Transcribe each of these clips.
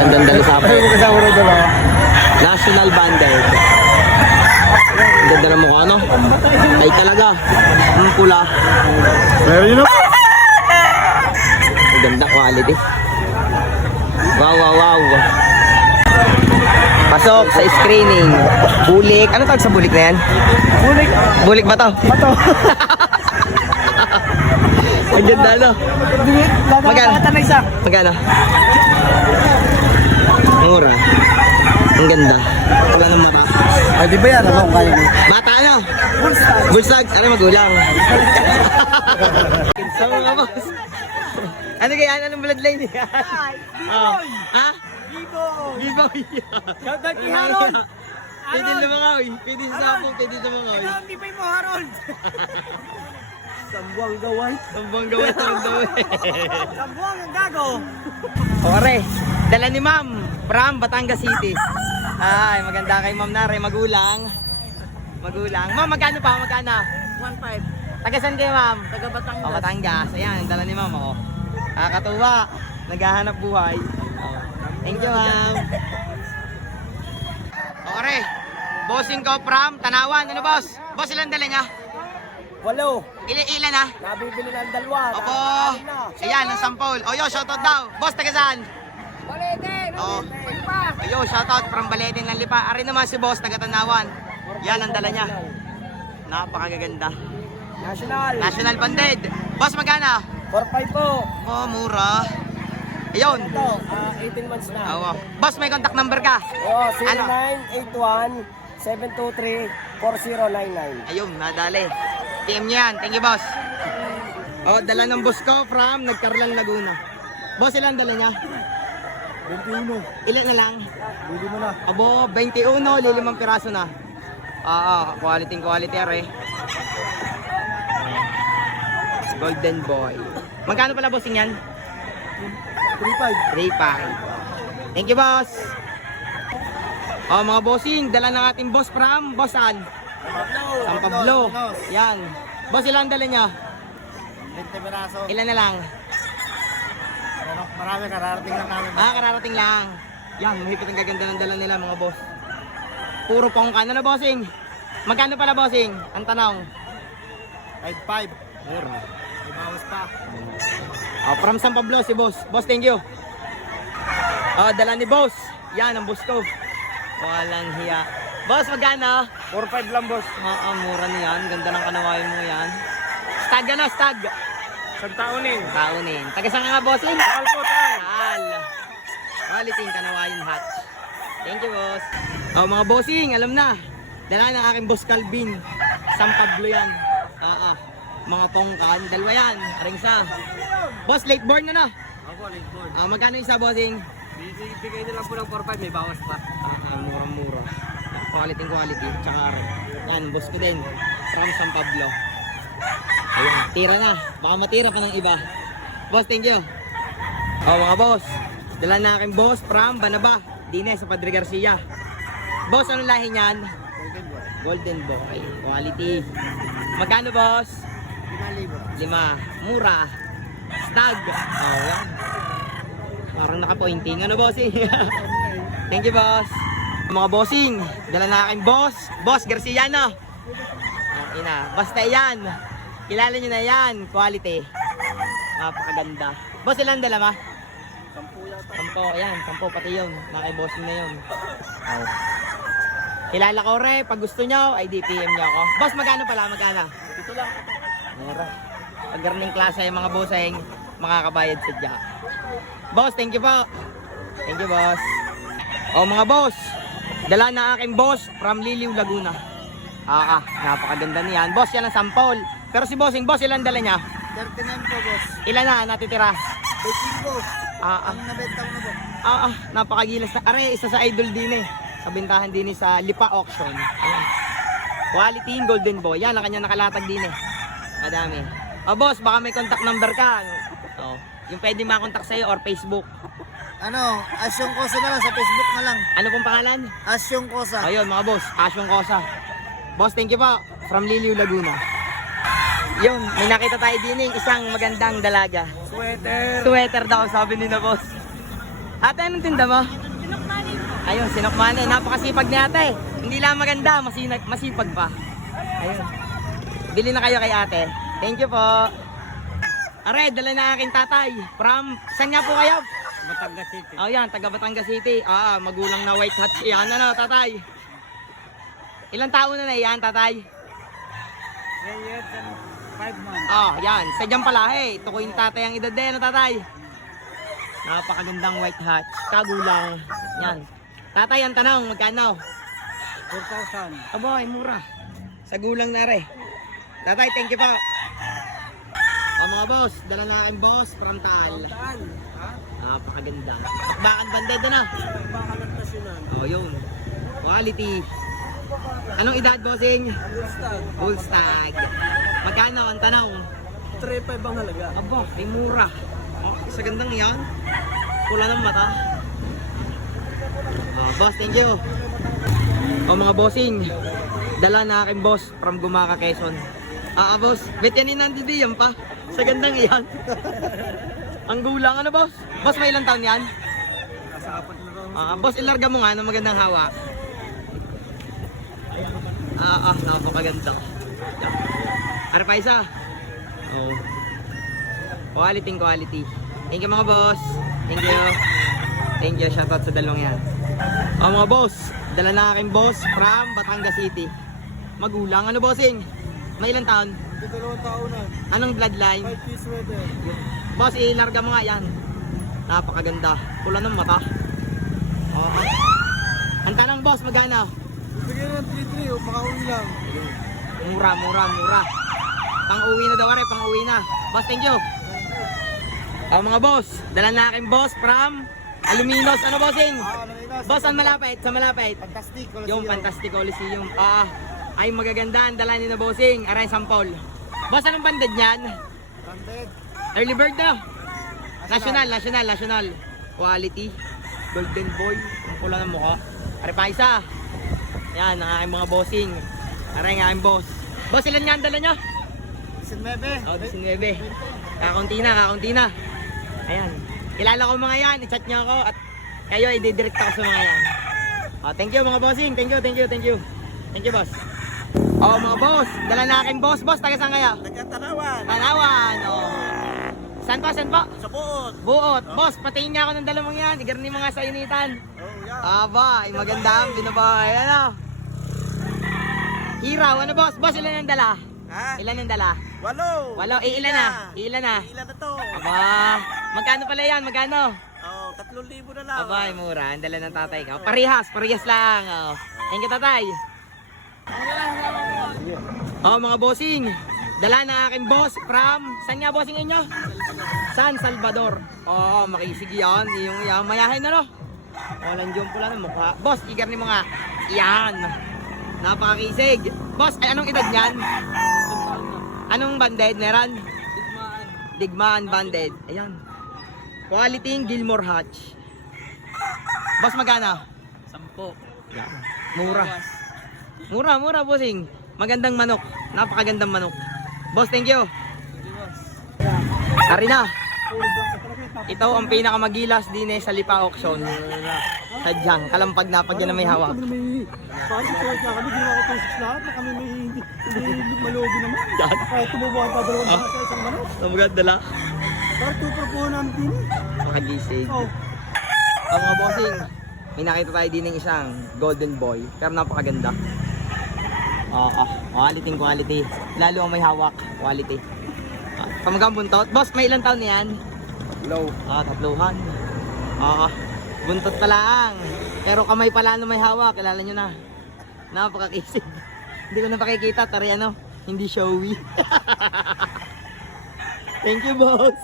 Magandang dala sa apo. National Banded. Ganda na mukha, no? Ay talaga. Ang pula. Pero yun o. Ganda quality. Wow, wow, wow. Pasok sa screening. Bulik. Ano tawag sa bulik na yan? Bulik. Bulik ba to? Bato. Ang ganda, no? Magkano? Magkano? Mura. Ang ganda. Wala nang mata. Ay, di ba yan? Ano kung kaya mo? Mata ano? Bullstag. Bullstag. Ano magulang? Sa mga boss. Ano kaya? Anong bloodline niya? Ha? Biboy. Shoutout kay Harold. Pwede lumangaw. Pwede sa sapong. Pwede lumangaw. Ang tibay mo, Harold. Sambuang gaway. Tambang gawin. Sambuang ang gago. Ore, dala ni ma'am from Batangas City. Ay, maganda kay ma'am na rin. Magulang. Ma'am, magkano pa? Magkano? 1.5. Taga saan kayo, ma'am? Taga Batangas. Oh, Batangas. Ayan, dala ni ma'am. Oh. Nakakatuwa. Naghahanap buhay. Oh. Thank you, ma'am. Ore, bossing ko from Tanawan. Ano, boss? Boss, ilan dala niya? 8. Ilan na? Nabibili ng dalawa. Opo. Ayan, ang sampol. O, yo, shoutout daw. Boss, taga saan? Balete. Oo. Ayo, shoutout from Balete ng Lipa. Ari naman si boss, taga Tanawan. Yan ang dala niya. Napakaganda. National Banded. Boss, magkano? 4.5 po. Oh, mura. Ayun. Ito, 18 months na. Oo. Boss, may contact number ka? Oo, Ano? 0981-723-4099. Ayun, nadali. PM niya yan. Thank you, boss. Oh, dala ng boss ko from Nagkarlan, Laguna. Boss, ilan dala niya? 21. Ilan na lang? Bili mo na. Abo, 21, lilimang piraso na. Quality are. Golden boy. Magkano pala bossing yan? 3.5. 3.5. Thank you, boss. Oh, mga bossing, dala ng ating boss from Bossan. San Pablo. Yan. Boss, ilan dala niya? 20 piraso. Ilan na lang? Marami kararating lang namin. Kararating lang. Yan, mahigpit ang gaganda ng dala nila, mga boss. Puro pong ano na, bossing? Magkano pala, bossing? Ang tanong. 5.5. Mura. Ibawas pa. Oh, from San Pablo si boss. Boss, thank you. Oh, dala ni boss. Yan ang boss ko. Walang hiya. Boss, magkano? 4.5 lang, boss. Mura niyan. Ganda ng kanawain mo yan. Stag ano, stag. Isang taonin. Taunin. Taga saan nga, bossing? Tal po, tal. Tal. Quality yung kanawain hatch. Thank you, boss. Oh, mga bossing, alam na. Dala ng aking boss Calvin. San Pablo yan. Mga pongkan. Dalawa yan. Aringsa. Boss, late born na na. Ako, late board. Magkano isa, bossing? Bigay nila po ng 4.5, may bawas pa. Mura-mura. Quality. Tsaka yan, boss ko din. From San Pablo. Ayun, tira na. Baka matira pa ng iba. Boss, thank you. Oh, mga boss. Dala na aking boss from Banaba. Dines sa Padre Garcia. Boss, anong lahi niyan? Golden boy. Quality. Magkano, boss? 5. Mura. Stag. Oh, yan. Parang naka-pointing. Ano, bossing? Thank you, boss. Mga bossing, dala na aking boss. Boss Garciano. Ina, basta yan. Kilala nyo na yan. Quality. Napakaganda. Boss, ilan dala ma? 10 yata. 10. Ayan, 10 pati yun. Naki-bossing na yun. Oh. Kilala ko re. Pag gusto nyo, ay DPM nyo ako. Boss, magkano pala? Magkano? Ito lang. Mura. Pag garning klase yung mga bossing, makakabayad sa dya. Boss, thank you po. Thank you, boss. O mga boss, dala na aking boss from Liliw, Laguna. Napakaganda niyan. Boss, yan ang sample. Pero si bossing, boss, ilan dala niya? 39 po, boss. Ilan na natitira? 25. Ang nabenta ko na po. Napakagilas na. Are, isa sa idol din eh. Sa bintahan din eh sa Lipa Auction. Ayan. Quality yung golden boy. Yan, ang kanya nakalatag din eh. Madami. O boss, baka may contact number ka. Yung pwede makontak sa'yo or Facebook. Ano, Asyong Kosa na lang, sa Facebook na lang. Ano pong pangalan? Asyong Kosa. Ayun mga boss, Asyong Kosa. Boss, thank you po. From Liliw, Laguna. Yun, may nakita tayo din isang magandang dalaga. Sweater. Sweater daw, sabi ni na boss. Ate, anong tinda mo? Ayun, sinokmane. Napakasipag ni ate. Hindi lang maganda, masipag pa. Ayun. Bili na kayo kay ate. Thank you po. Are, dala na aking tatay. From, saan nga po kayo? Batangas City. Oh yan, taga Batangas City. Magulang na white hats. Yan ano, tatay. Ilang taon na yan, tatay? 3 years and 5 months. Yan. Sadyang palahe. Ito ko yung tatay ang edad din, tatay. Napakagandang white hat. Kagulang. Yan. Tatay, ang tanong, magkano? 4,000. Aboy, mura. Sa gulang na rin. Tatay, thank you po. Mga boss, dala na aking boss from Taal. Saan? Ha? Napakaganda. At bakit banded na? Baka nagtasyunan. Yun. Quality. Anong edad, bossing? Understand? Full stag. Magkano ang tanong? 3,500 ang halaga. Aba, ay mura. Sa gandang yan. Pula ng mata. Boss, thank you. Mga bossing, dala na aking boss from Gumaka, Quezon. Boss, bet yan nandito yan pa. Sa gandang iyan. Ang gulang, ano boss? Boss, may ilang taon yan? Nasa 4 na raw. Boss, ilarga mo nga ng magandang hawak. Napakaganda. Ano pa isa? Quality. Thank you mga boss. Thank you. Thank you. Shoutout sa dalawang yan. Mga boss, dala na aking boss from Batangas City. Magulang. Ano bossing? May ilang taon? 2 taon na. Anong bloodline? 5-piece sweater. Boss, ilarga mo nga yan. Napakaganda. Pula ng mata. Ang tanong boss, magkano? Bigyan ng 3-3 o makauwi lang. Mura. Pang-uwi na daw rin, pang-uwi na. Boss, thank you. Mga boss, dala na aking boss from Aluminos. Ano bossing? Boss, saan malapit? Sa malapit? Fantastic. Yung Fantastic Coliseum. Ay magaganda ang dala ni na bossing. Aray, sampol. Boss, anong banded niyan? Banded. Early bird na. National. Quality. Golden boy. Ang pula ng mukha. Aray pa isa. Yan, ang aking mga bossing. Aray ang aking boss. Boss, ilan nga ang dala nyo? 19. 19. Kakaunti na. Ayan. Kilala ko mga yan. I-chat nyo ako at kayo i-direct ako sa mga yan. Thank you mga bossing. Thank you. Thank you boss. Mga boss. Dala na aking boss. Boss, taga saan kaya? Nagkatanawan. Tanawan. Saan pa? Sa buot. Buot. Boss, patingin niya ako ng dalawang yan. Igarni mga sa initan. Yeah. Ay maganda ang binabahay. Ano? Hiraw. Ano boss? Boss, ilan ang dala? Ha? Ilan ang dala? 8. Walo. Ilan na? Ilan na to? Magkano pala yan? Magkano? 3,000 na lang. Ay, mura. Ang dala ng tatay ka. Parehas lang. Thank you, tatay. Mga bossing. Dala na aking boss from... Saan nga bossing inyo? San Salvador. Makisig yan. Yung mayahin na no. Landiyon pula ng mukha. Boss, igarni mo nga. Yan. Napakakisig. Boss, anong edad niyan? Anong banded meron? Digmaan banded. Ayan. Quality Gilmore Hatch. Boss, magkano? 10. Mura, bossing. Magandang manok. Napakagandang manok. Boss, thank you. Tari na. Ito ang pinakamagilas din sa Lipa Auction. Sadyang, kalampag na pag yan na may hawak. Parang kami ginawa ko 26 lahat na kami may hindi malugi naman. Kaya tumubuhan pa dalawang baka sa isang manok. Maganda la. Parang 2 per buwan namin din. Makagisig. Mga bossing, may nakita tayo din ng isang golden boy. Pero napakaganda. Quality. Lalo ang may hawak. Quality. Kamagang buntot. Boss, may ilang taon yan? Low. 3. Buntot pa lang. Pero kamay pala na may hawak. Kilala nyo na. Napakakisig. Hindi ko na pakikita. Tari hindi showy. Thank you, boss.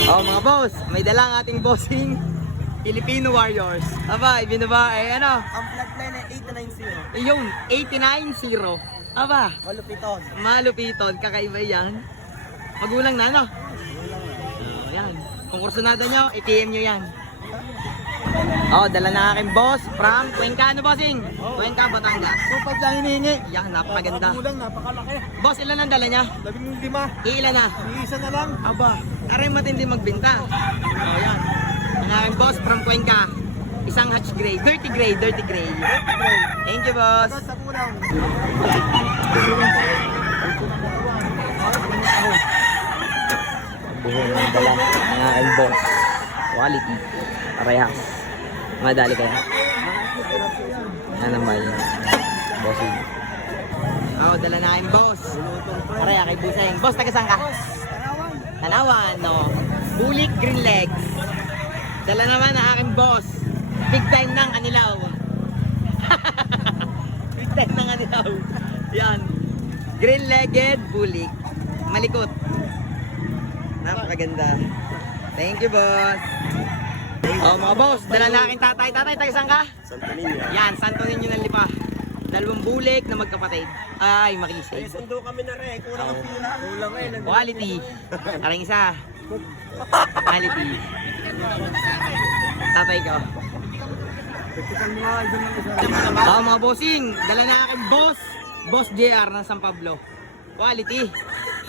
Mga boss, may dala ang ating bossing Filipino Warriors. Aba, binabae, Ang bloodline ay 890. Yung 890. Aba, malupiton. Kakaiba yan. Magulang na, no? Yan. Kung kursunado nyo, i-PM nyo yan. Dala na aking boss from Cuenca. Ano, bossing? Cuenca, Batangas. Pag lang hinihingi. Yan, napakaganda. Napakalaki. Boss, ilan ang dala niya? 15. Ilan na? Isa na lang. Aba, aray matindi magbenta. Yan. na aking boss from Cuenca. Isang hatch gray. Dirty gray. Thank you, boss. Sa kulang. Buhong ng dala ng aking boss. Quality. Parehas. Madali kaya. Ano naman yun? Bossing. Oh, dala na aking boss. Pareha kay Buseng. Boss, taga saan ka? Tanawan, no? Bulik, green legs. Dala naman ang aking boss. Big time ng Anilaw. Big time ng Anilaw. Yan. Green-legged bulik. Malikot. Napakaganda. Thank you, boss. Oh, mga boss, dala na aking tatay. Tatay, taga saan ka? Santo Niño. Yan, Santo Niño ng Lipa. Dalawang bulik na magkapatid. Ay, makisay. Sundo kami na rin. Kulang ang pila. Kulang eh. Quality. Aring isa. Quality. Tatay ko. Oh, mga bossing. Dala na aking boss. Boss JR ng San Pablo. Quality.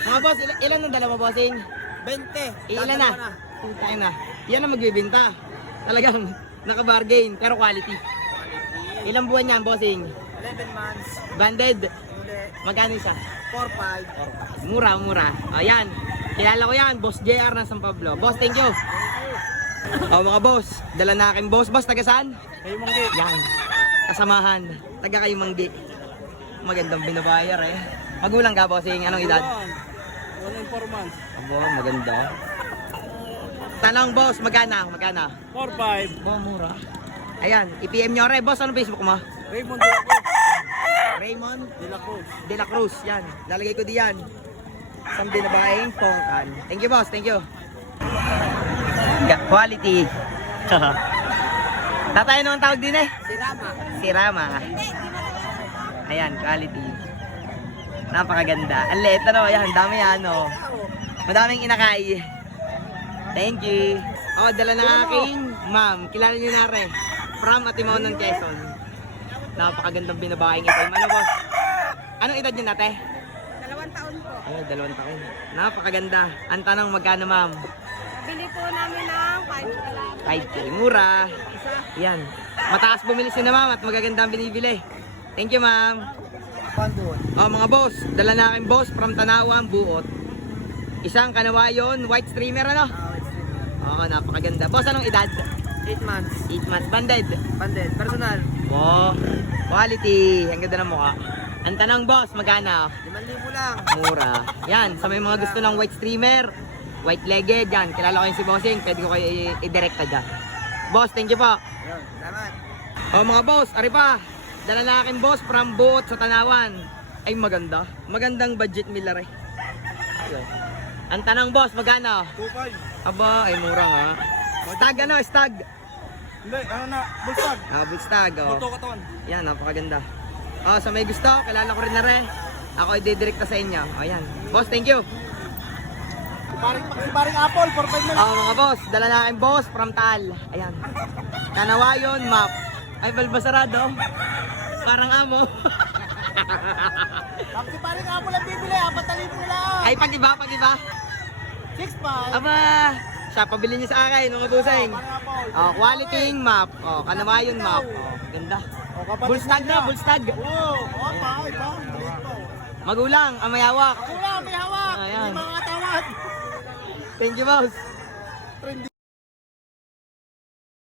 Mga boss, ilan ang dala mo, bossing? 20. Ilan na? Tayo na. Yan ang magbibinta. Talagang naka-bargain, pero quality. Ilang buwan yan, bossing? 11 months. Banded. Hindi. Magkano isa? 4-5. Mura, mura. Ayan. Kilala ko yan, Boss JR ng San Pablo. Boss, thank you. Oh, mga boss, dala na aking boss. Boss, taga saan? Kayo manggi. Yan. Kasamahan. Taga kayo manggi. Magandang binabayar eh. Magulang ka, bossing. Anong edad? Wala yung 4 months. Abo, maganda. Tanong, boss, magkana? 4-5. Bo, mura. Ayan, i-PM nyo rin. Boss, anong Facebook mo? Raymond de la Cruz. Raymond De la Cruz. De La Cruz. Yan. Lalagay ko diyan. Isang binabayang tongkan. Thank you, boss. Thank you. Quality. Tatay, ano ang tawag din eh? Si Rama. Ayan, quality. Napakaganda. Ang liit, ano? Ayan, dami yan, oh. Madaming inakay. Thank you. Oh, dala na aking ma'am. Kilala niyo na rin. From Atimaon ng Quezon. Napakagandang binabaking ito. Ano, boss? Anong edad niyo nate? 2 taon po. Ay, 2 taon. Napakaganda. Ang tanong, magkano, ma'am? Bili po namin ng 5 lang. 5K. Mura. Yan. Mataas bumili si na, ma'am, at magaganda ang binibili. Thank you, ma'am. Oh, mga boss. Dala na aking boss from Tanawan, Buot. Isang kanawayon, white streamer, ano? Oo, napakaganda. Boss, anong edad? 8 months. 8 months. Banded. Banded. Personal. Wow. Quality. Ang ganda ng mukha. Ang tanong, boss, magkano? 5,000 lang. Mura. Yan, sa may mga gusto ng white streamer, white legged, yan. Kilala ko yung si Bossing, pwede ko kayo i-directa dyan. Boss, thank you po. Yun. Salamat. Oh, mga boss, ari pa. Dala na aking boss from Buot sa Tanawan. Ay, maganda. Magandang budget nila rin. Ayun. Ang tanong, boss, magkano? 2-5. Aba, ay mura nga. Stag ano, stag. Hindi. Ano na? Bulstag. Ah, stag, oh. Buto katawan. Yan, napakaganda. Oh, sa may gusto, kilala ko rin na rin. Ako i-directa sa inyo. Oh, yan. Boss, thank you. Paring apple. 4-5 na lang. Oh, mga boss, dala na aking boss from Tal. Ayan. Tanawayon, map. Ay, balbasarado. Parang amo. Kasi paring apple ang bibili. 4,000 lang. Ay, pag-iba, pag-iba. 6-5. Aba, siya, pabili niyo sa akin, mga busing. Paring apple. Oh, quality yung map. Oh, Kanamayon map. Oh, ganda. O, kapatid Bullstag na, bullstag. Oo. O, pa. Magulang, ang mayawak. Wala, may hawak. Ayan. Hindi mga katawad. Thank you, boss.